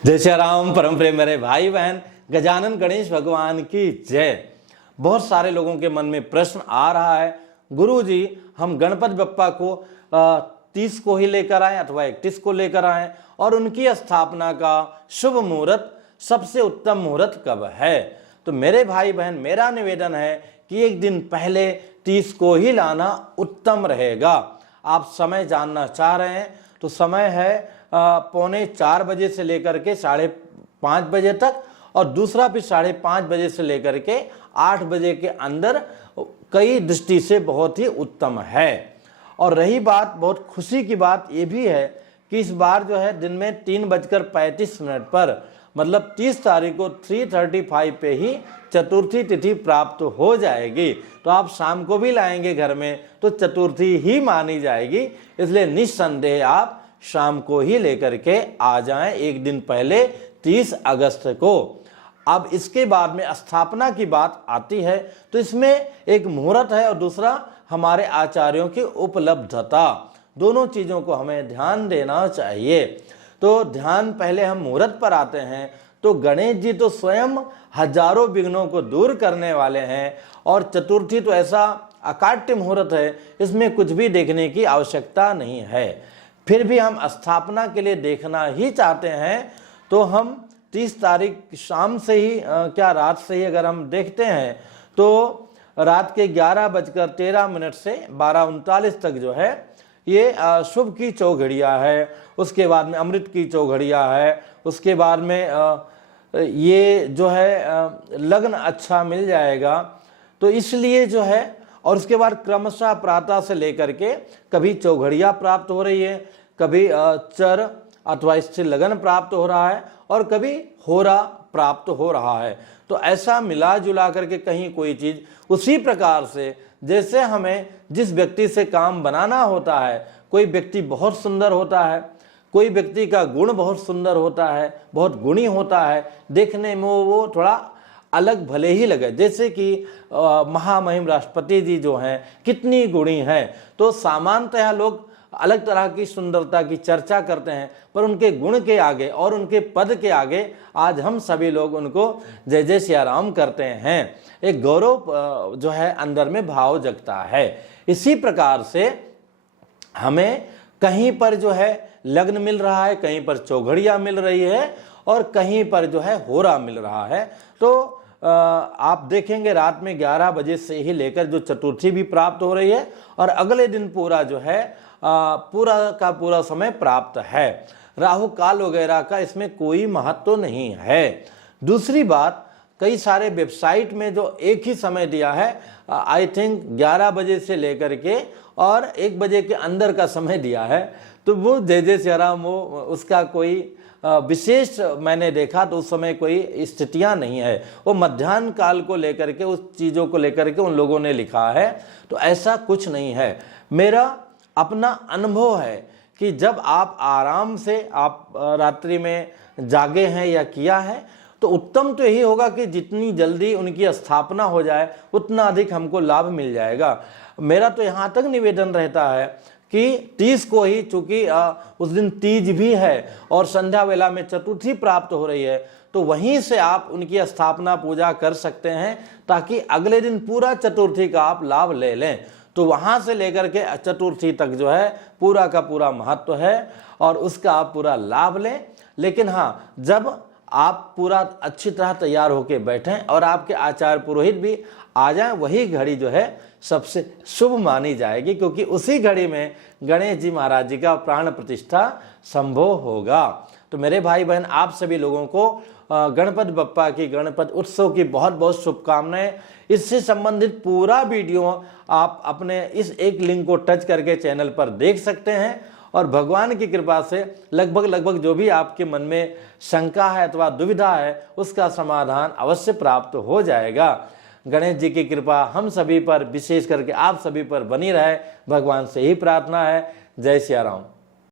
जय श्री राम। परम प्रेम मेरे भाई बहन, गजानन गणेश भगवान की जय। बहुत सारे लोगों के मन में प्रश्न आ रहा है, गुरु जी हम गणपति बप्पा को 30 को ही लेकर आए अथवा 31 को लेकर आए और उनकी स्थापना का शुभ मुहूर्त, सबसे उत्तम मुहूर्त कब है? तो मेरे भाई बहन, मेरा निवेदन है कि एक दिन पहले 30 को ही लाना उत्तम रहेगा। आप समय जानना चाह रहे हैं तो समय है 3:45 बजे से लेकर के 5:30 बजे तक, और दूसरा भी 5:30 बजे से लेकर के 8 बजे के अंदर कई दृष्टि से बहुत ही उत्तम है। और रही बात, बहुत खुशी की बात ये भी है कि इस बार जो है दिन में 3:35 पर, मतलब 30 तारीख को 3:35 पे ही चतुर्थी तिथि प्राप्त हो जाएगी। तो आप शाम को भी लाएंगे घर में तो चतुर्थी ही मानी जाएगी, इसलिए निस्संदेह आप शाम को ही लेकर के आ जाएं, एक दिन पहले 30 अगस्त को। अब इसके बाद में स्थापना की बात आती है तो इसमें एक मुहूर्त है और दूसरा हमारे आचार्यों की उपलब्धता। दोनों चीज़ों को हमें ध्यान देना चाहिए। तो ध्यान पहले हम मुहूर्त पर आते हैं तो गणेश जी तो स्वयं हजारों विघ्नों को दूर करने वाले हैं, और चतुर्थी तो ऐसा अकाट्य मुहूर्त है, इसमें कुछ भी देखने की आवश्यकता नहीं है। फिर भी हम स्थापना के लिए देखना ही चाहते हैं तो हम 30 तारीख शाम से ही क्या रात से ही अगर हम देखते हैं तो रात के 11:13 से 12:39 तक जो है ये शुभ की चौघड़िया है। उसके बाद में अमृत की चौघड़िया है। उसके बाद में ये जो है लग्न अच्छा मिल जाएगा, तो इसलिए जो है, और उसके बाद क्रमशः प्रातः से लेकर के कभी चौघड़िया प्राप्त हो रही है, कभी चर अथवा स्थिर लगन प्राप्त हो रहा है, और कभी होरा प्राप्त हो रहा है। तो ऐसा मिला जुला करके कहीं कोई चीज़, उसी प्रकार से जैसे हमें जिस व्यक्ति से काम बनाना होता है, कोई व्यक्ति बहुत सुंदर होता है, कोई व्यक्ति का गुण बहुत सुंदर होता है, बहुत गुणी होता है, देखने में वो थोड़ा अलग भले ही लगे, जैसे कि महामहिम राष्ट्रपति जी जो हैं कितनी गुणी हैं, तो सामान्यतः लोग अलग तरह की सुंदरता की चर्चा करते हैं, पर उनके गुण के आगे और उनके पद के आगे आज हम सभी लोग उनको जय जय सिया राम करते हैं। एक गौरव जो है अंदर में भाव जगता है। इसी प्रकार से हमें कहीं पर जो है लग्न मिल रहा है, कहीं पर चौघड़िया मिल रही है, और कहीं पर जो है होरा मिल रहा है। तो आप देखेंगे रात में 11 बजे से ही लेकर जो चतुर्थी भी प्राप्त हो रही है, और अगले दिन पूरा जो है पूरा का पूरा समय प्राप्त है। राहु काल वगैरह का इसमें कोई महत्व नहीं है। दूसरी बात, कई सारे वेबसाइट में जो एक ही समय दिया है, आई थिंक 11 बजे से लेकर के और 1 बजे के अंदर का समय दिया है, तो वो जय जय सिया राम, वो उसका कोई विशेष मैंने देखा तो उस समय कोई स्थितियां नहीं है। वो मध्याह्न काल को लेकर के, उस चीज़ों को लेकर के उन लोगों ने लिखा है, तो ऐसा कुछ नहीं है। मेरा अपना अनुभव है कि जब आप आराम से आप रात्रि में जागे हैं या किया है, तो उत्तम तो यही होगा कि जितनी जल्दी उनकी स्थापना हो जाए उतना अधिक हमको लाभ मिल जाएगा। मेरा तो यहाँ तक निवेदन रहता है कि 30 को ही, चूंकि उस दिन तीज भी है और संध्या वेला में चतुर्थी प्राप्त हो रही है, तो वहीं से आप उनकी स्थापना पूजा कर सकते हैं, ताकि अगले दिन पूरा चतुर्थी का आप लाभ ले लें। तो वहाँ से लेकर के चतुर्थी तक जो है पूरा का पूरा महत्व है और उसका आप पूरा लाभ लें। लेकिन हाँ, जब आप पूरा अच्छी तरह तैयार होकर बैठें और आपके आचार्य पुरोहित भी आ जाएं, वही घड़ी जो है सबसे शुभ मानी जाएगी, क्योंकि उसी घड़ी में गणेश जी महाराज जी का प्राण प्रतिष्ठा संभव होगा। तो मेरे भाई बहन, आप सभी लोगों को गणपति बप्पा की, गणपति उत्सव की बहुत बहुत शुभकामनाएं। इससे संबंधित पूरा वीडियो आप अपने इस एक लिंक को टच करके चैनल पर देख सकते हैं, और भगवान की कृपा से लगभग जो भी आपके मन में शंका है अथवा दुविधा है, उसका समाधान अवश्य प्राप्त हो जाएगा। गणेश जी की कृपा हम सभी पर, विशेष करके आप सभी पर बनी रहे, भगवान से ही प्रार्थना है। जय सिया राम।